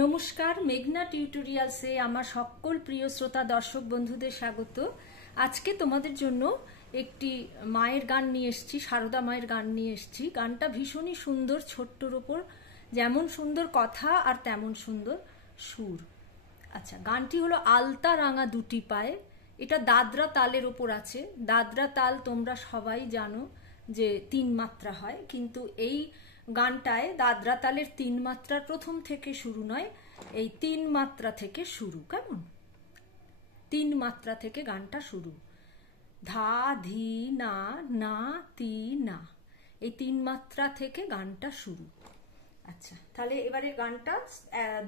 নমস্কার, মেঘনা টিউটোরিয়ালসে আমার সকল প্রিয় শ্রোতা দর্শক বন্ধুদের স্বাগত। আজকে তোমাদের জন্য একটি মায়ের গান নিয়ে এসেছি, সারদা মায়ের গান নিয়ে এসেছি। গানটা ভীষণই সুন্দর, ছোট্টর ওপর যেমন সুন্দর কথা আর তেমন সুন্দর সুর। আচ্ছা, গানটি হলো আলতা রাঙা দুটি পায়ে। এটা দাদরা তালের ওপর আছে। দাদরা তাল তোমরা সবাই জানো যে 3 মাত্রা হয়, কিন্তু এই গানটায় দাদরা তালের 3 মাত্রার প্রথম থেকে শুরু নয়, এই 3 মাত্রা থেকে শুরু। কেমন? 3 মাত্রা থেকে গানটা শুরু। ধা ধি না না তি না, এই 3 মাত্রা থেকে গানটা শুরু। আচ্ছা, তাহলে এবারে গানটা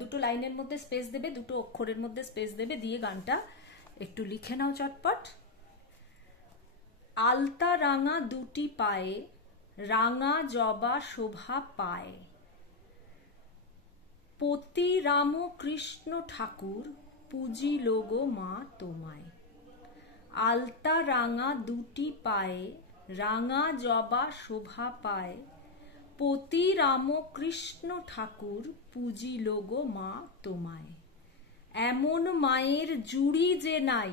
দুটো লাইনের মধ্যে স্পেস দেবে, দুটো অক্ষরের মধ্যে স্পেস দেবে, দিয়ে গানটা একটু লিখে নাও চটপট। আলতা রাঙা দুটি পায়ে, রাঙা জবা শোভা পায়, পতি রাম কৃষ্ণ ঠাকুর পুজিল গো মা তোমায়। আলতা রাঙা দুটি পায়ে, রাঙা জবা শোভা পায়, পতি রাম কৃষ্ণ ঠাকুর পুজিল গো মা তোমায়। এমন মায়ের জুড়ি যে নাই,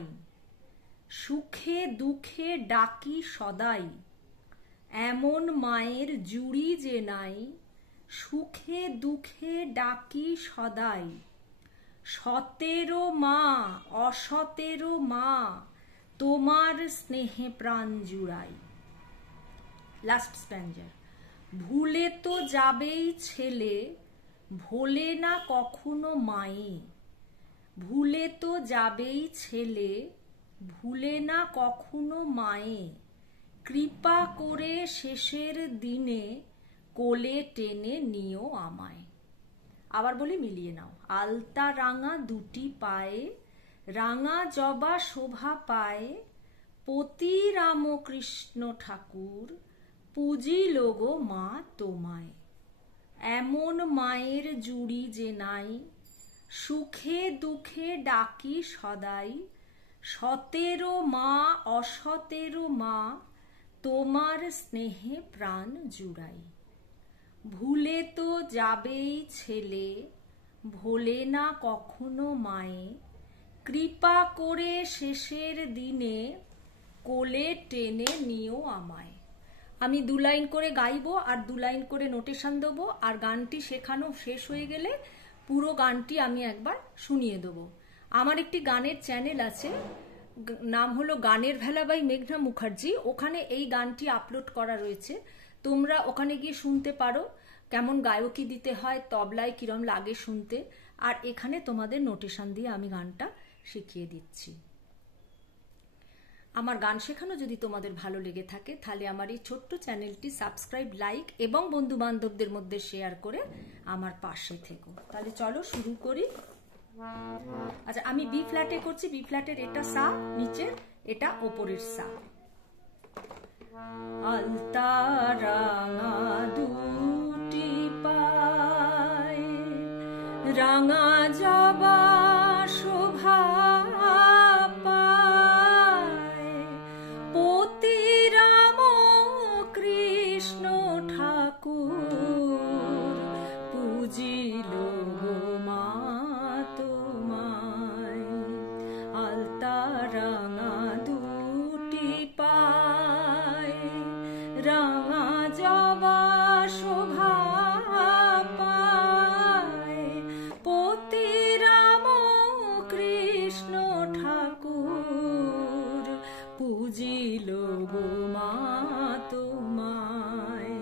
সুখে দুঃখে ডাকি সদাই। এমন মায়ের জুড়ি যে নাই, সুখে দুঃখে ডাকি সদাই। 17 মা অসতেরো মা, তোমার স্নেহে প্রাণ জুড়াই। লাস্ট স্ট্যাঞ্জা। ভুলে তো যাবেই ছেলে, ভোলে না কখনো মায়ে। ভুলে তো যাবেই ছেলে, ভুলে না কখনো মায়ে। কৃপা করে শেষের দিনে কোলে টেনে নিও আমায়। আবার বলি, মিলিয়ে নাও। আলতা রাঙা দুটি পায়ে, রাঙা জবা শোভা পায়, পতি রামকৃষ্ণ ঠাকুর পুজিল গো মা তোমায়। এমন মায়ের জুড়ি যে নাই, সুখে দুঃখে ডাকি সদাই। 17 মা অসতেরো মা, তোমার স্নেহে প্রাণ জুড়াই। ভুলে তো যাবেই ছেলে, ভোলে না কখনো মায়ে। কৃপা করে শেষের দিনে কোলে টেনে নিও আমায়। আমি 2 লাইন করে গাইবো আর 2 লাইন করে নোটেশন দেবো, আর গানটি শেখানো শেষ হয়ে গেলে পুরো গানটি আমি একবার শুনিয়ে দেবো। আমার একটি গানের চ্যানেল আছে, নাম হলো গানের ভেলা বাই মেঘনা মুখার্জি। ওখানে এই গানটি আপলোড করা রয়েছে, তোমরা ওখানে গিয়ে শুনতে পারো কেমন গায়কি দিতে হয়, তবলায় কিরম লাগে শুনতে। আর এখানে তোমাদের নোটেশন দিয়ে আমি গানটা শিখিয়ে দিচ্ছি। আমার গান শেখানো যদি তোমাদের ভালো লেগে থাকে, তাহলে আমার এই ছোট্ট চ্যানেলটি সাবস্ক্রাইব, লাইক এবং বন্ধু বান্ধবদের মধ্যে শেয়ার করে আমার পাশে থেকো। তাহলে চলো শুরু করি। আচ্ছা, আমি বি ফ্ল্যাটে করছি। বি ফ্ল্যাটের এটা সা নিচের, এটা ওপরের সা। আলতা রাঙা দুটি পায়, রাঙা জবা শোভা পায়, পতি রাম কৃষ্ণ ঠাকুর পুজিল গো মা তোমায়। আলতা রাঙা দুটি পায়, রাঙা জবা শোভা পায়, পতি রাম কৃষ্ণ ঠাকুর পুজিল গো মা তোমায়।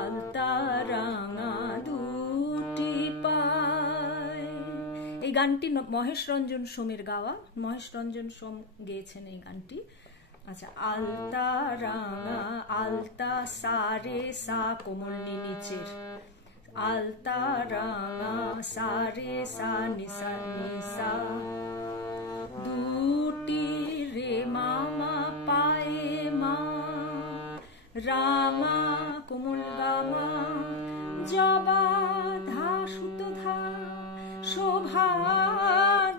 আলতা রাঙা দুটি পায়। এই গানটি মহেশ রঞ্জন সোমের গাওয়া। মহেশ রঞ্জন সোম গেয়েছেন এই গানটি। আচ্ছা, আলতা রাঙা, আলতা সা রে সা কোমল নিচের, আলতা রাঙা সা রে সা নিসা নিসা, দুটি রে মামা পায়ে মা, রাঙা কোমল গামা, জবা ধা সুতো ধা, শোভা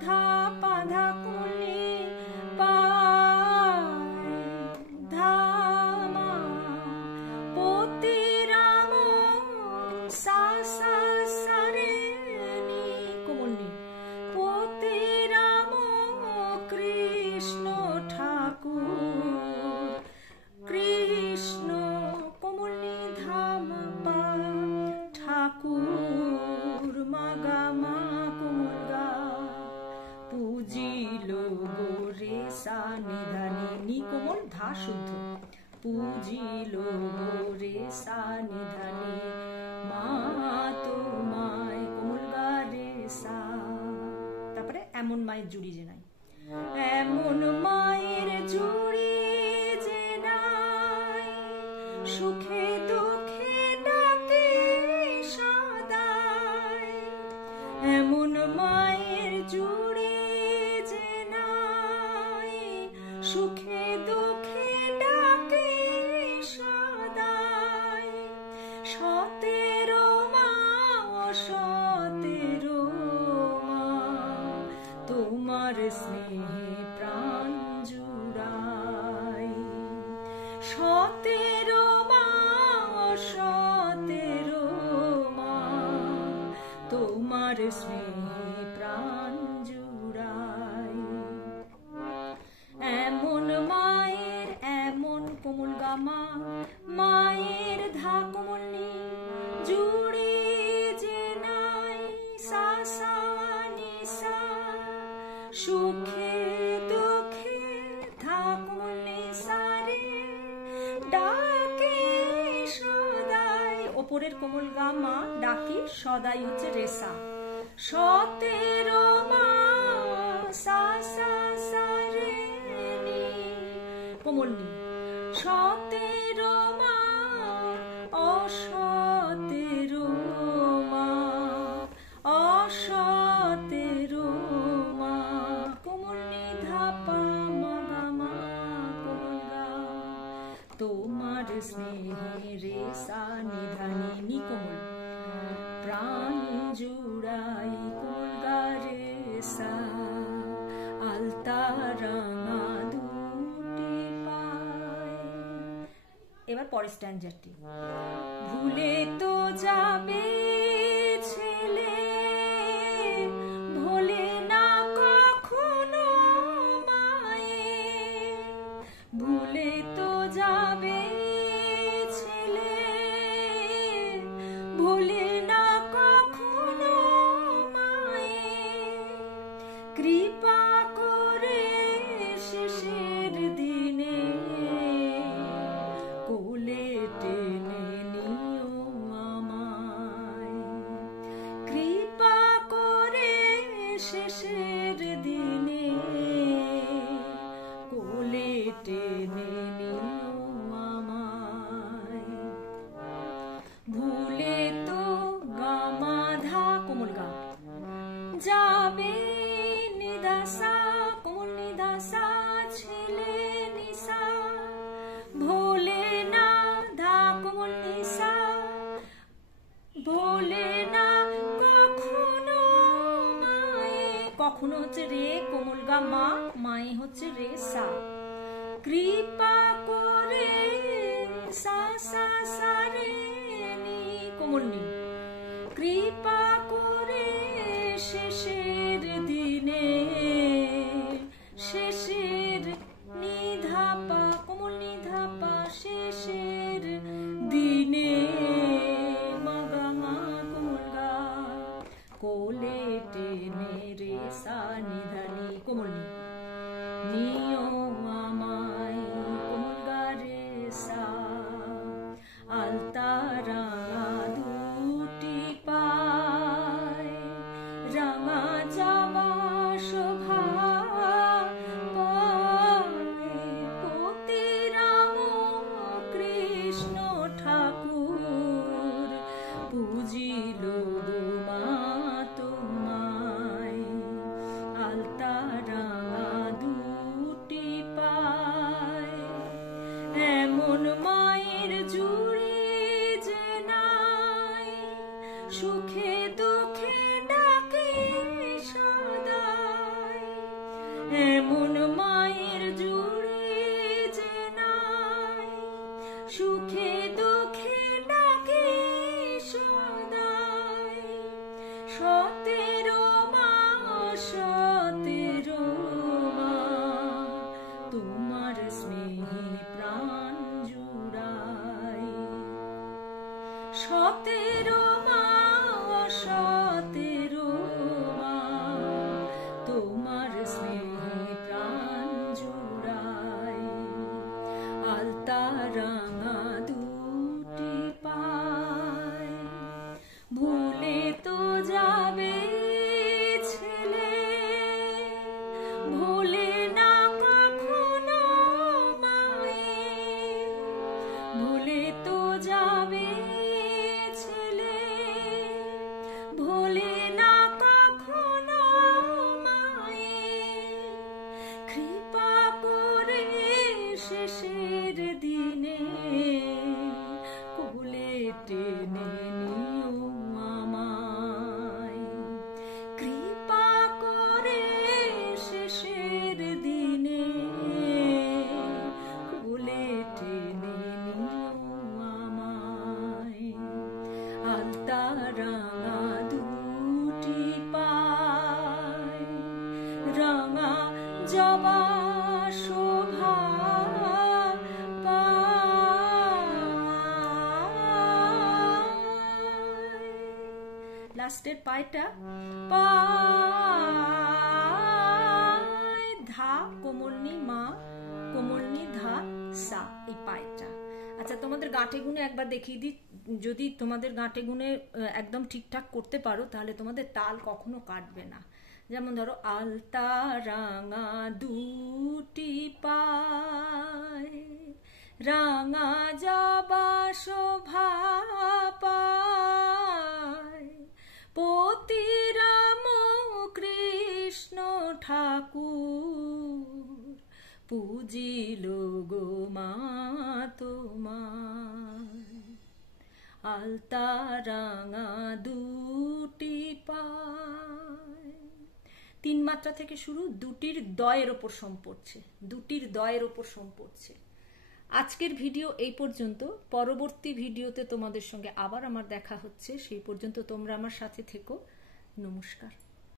ধা পাধা কোলে পায়, ধামা পতি রাম সা সা সা রে নি শুদ্ধ, পুজিল রে সা নিধানে মা তোমায়, কোমল গা রে সা। তারপরে এমন মায়ের জুড়ি যে নাই, এমন মায়ের জুড়ি যে নাই, সুখে দুঃখে ডাকে সদাই। এমন মায়ের জুড়ি যে নাই, সুখে দুঃখে ডাকে সদাই। সতেরো মা সতেরো মা, তোমার স্নেহে প্রাণ জুড়াই। সতেরো মা সতেরো মা, তোমার স্নেহে প্রাণ জুড়াই। এমন মায়ের এমন কোমল গামা, মায়ের ধা কোমল নি, জুড়ি যে নাই সা সা নি সা, সুখে দুঃখে ধা কোমল নি সা রে, ডাকে সদাই। ওপরের কোমল গামা ডাকি, সদাই হচ্ছে রেসা। সতেরো মা সা সা সা রে নি, কোমল নি। সতেরো মা অসতেরো মা, অসতেরো মা, কোমল নি ধা পা মা গা মা কোমল গা, তোমার স্নেহে রে সা নিধানে নি কোমল, প্রাণ জুড়াই কোমল গা রে সা। আলতা রাঙা দুটি পায়। এবার পরের স্ট্যান্ডারটি, ভুলে তো যাবে ছেলে, ভোলে না কখনো মায়ে, ভুলে তো যাবে ছেলে, ভোলে না কখনো মায়ে। কৃপা করে শেষের দিনে কোলে টেনে নিও আমায়। কৃপা করে শেষের দিনে কোলে টেনে নিও আমায়। ভুলে তো গামা ধা কোমল গা, যাবে নিদাসা কোমল নিদাসা ছেলে নিসা, ভোলে না ধা কোমল নিসা, ভোলে না কখনো মায়ে। কখনো হচ্ছে রে কোমল গা মা, মায়ে হচ্ছে রে সা। কৃপা করে সা সা সা রে নি কোমল নি, কৃপা করে শেষের দিনে, শেষের নিধাপা কোমল নিধাপা, শেষের দিনে মাগা মা কোমল গা, কোলে টেনে রে সা নিধানি কোমল নি, নিও আমায় কোমল গা রে সা। আলতা রাঙা দুটি পায়, রাঙা যাওয়া শোভা পায়, পতি রাম কৃষ্ণ ঠাকুর, পুজিল মা তোমায়। আলতা রাঙা দুটি পায়, এমন মায়ের জুড়ি যে নাই, সুখে দুঃখে ডাকে সদাই। এমন মায়ের জুড়ি যে নাই, সুখে দুঃখে ডাকে সদাই। সতেরো মা সতেরো মা, তোমার স্নেহে প্রাণ জুড়াই। সতেরো মা সতেরো মা, তোমার স্নেহে প্রাণ জুড়াই। পায়টা পায়, ধা কোমলনি মা, কোমলনি ধা সা, এই পায়টা। আচ্ছা, তোমাদের গাঁটে গুনে একবার দেখিয়ে দিই। যদি তোমাদের গাঁটে গুনে একদম ঠিকঠাক করতে পারো তাহলে তোমাদের তাল কখনো কাটবে না। যেমন ধরো, আলতা রাঙা দুটি পায়, রাঙা জবা শোভা পায়, পতি রাম কৃষ্ণ ঠাকুর পুজিল গো মা তোমায়। আলতা রাঙা দুটি পায়, 3 মাত্রা থেকে শুরু, দুটির দয়ের ওপর সম পড়ছে, দুটির দয়ের ওপর সম পড়ছে। আজকের ভিডিও এই পর্যন্ত। পরবর্তী ভিডিওতে তোমাদের সঙ্গে আবার আমার দেখা হচ্ছে। সেই পর্যন্ত তোমরা আমার সাথে থেকো। নমস্কার।